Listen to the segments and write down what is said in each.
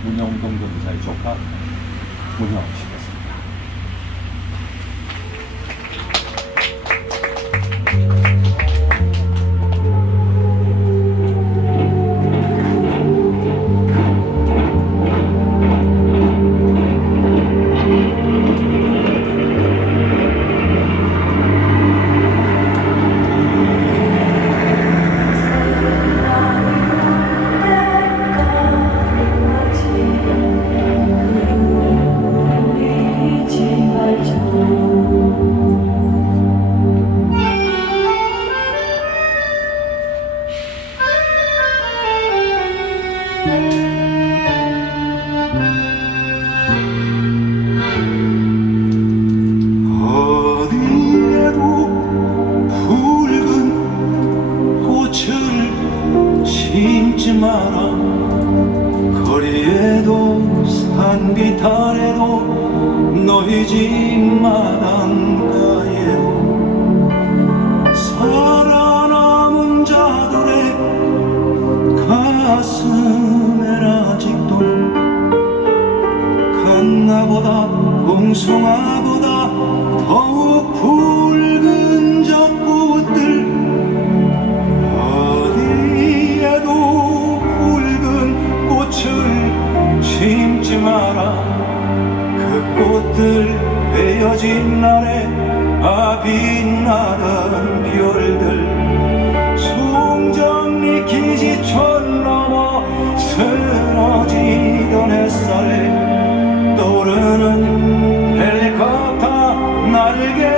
문영동 검사의 조카 씨 아래도 너희 집 마당가에도 살아남은 자들의 가슴에 아직도 갓나보다 봉숭아보다 더욱 붉 베어진 날에 아 빛나던 별들 송정리 기지천 넘어 쓰러지던 햇살에 떠오르는 헬리콥터 날개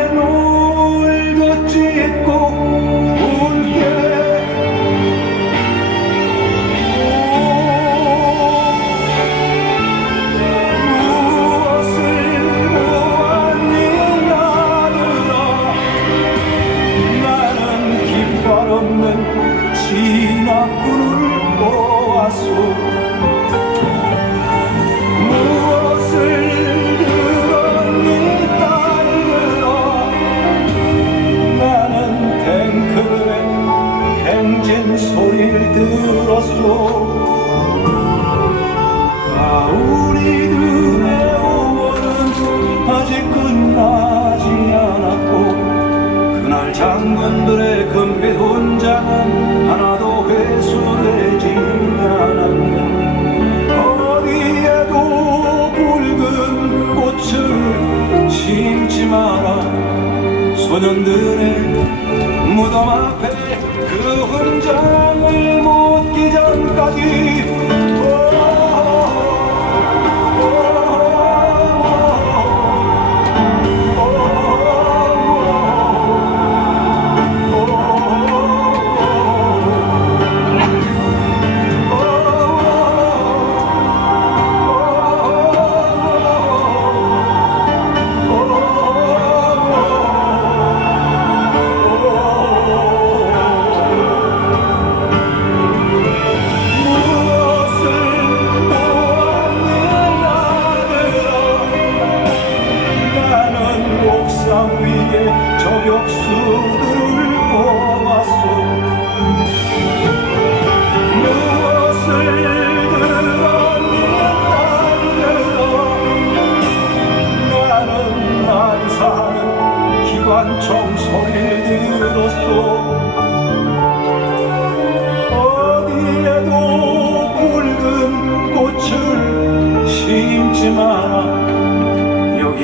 들었소 아 우리들의 오월은 아직 끝나지 않았고 그날 장군들의 금빛 훈장은 하나도 회수되지 않았네. 어디에도 붉은 꽃을 심지 마라. 소년들의 무덤 앞에 그 훈장을 묻기 전까지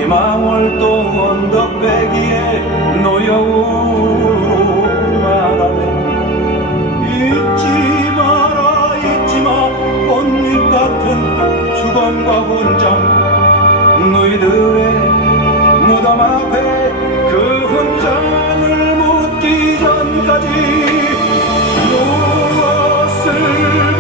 망월동 언덕배기에 노여우로 말하네. 잊지 마라 잊지 마. 꽃잎 같은 주검과 훈장. 너희들의 무덤 앞에 그 훈장을 묻기 전까지 무엇을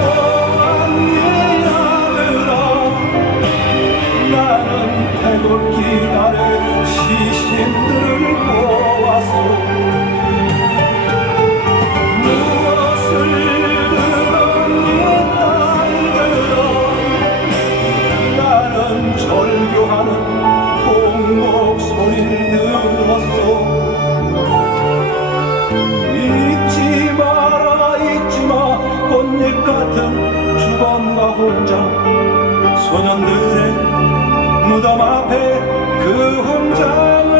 혼자 소년들의 무덤 앞에 그 혼자